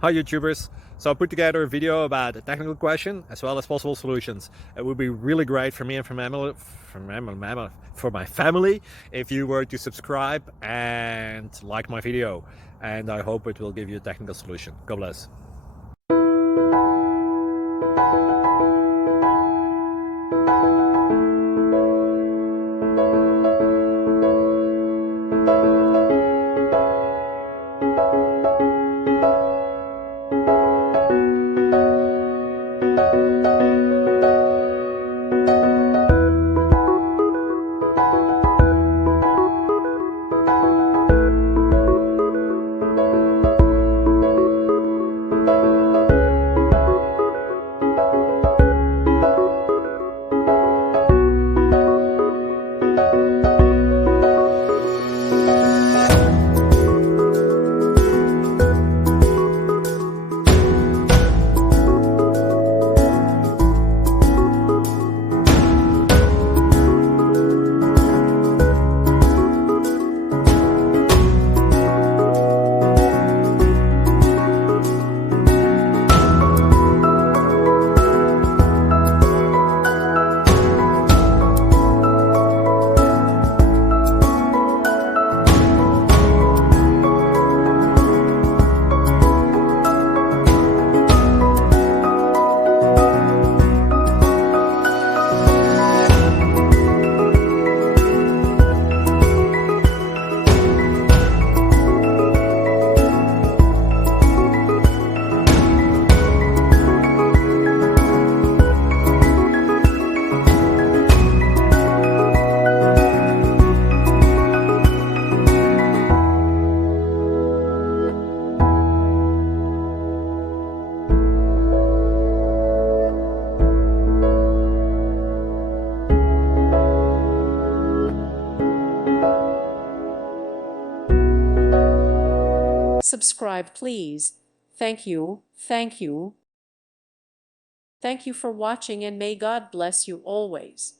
Hi YouTubers! So I put together a video about a technical question as well as possible solutions. It would be really great for me and for my family if you were to subscribe and like my video, and I hope it will give you a technical solution. God bless. Subscribe, please. Thank you. Thank you. Thank you for watching, and may God bless you always.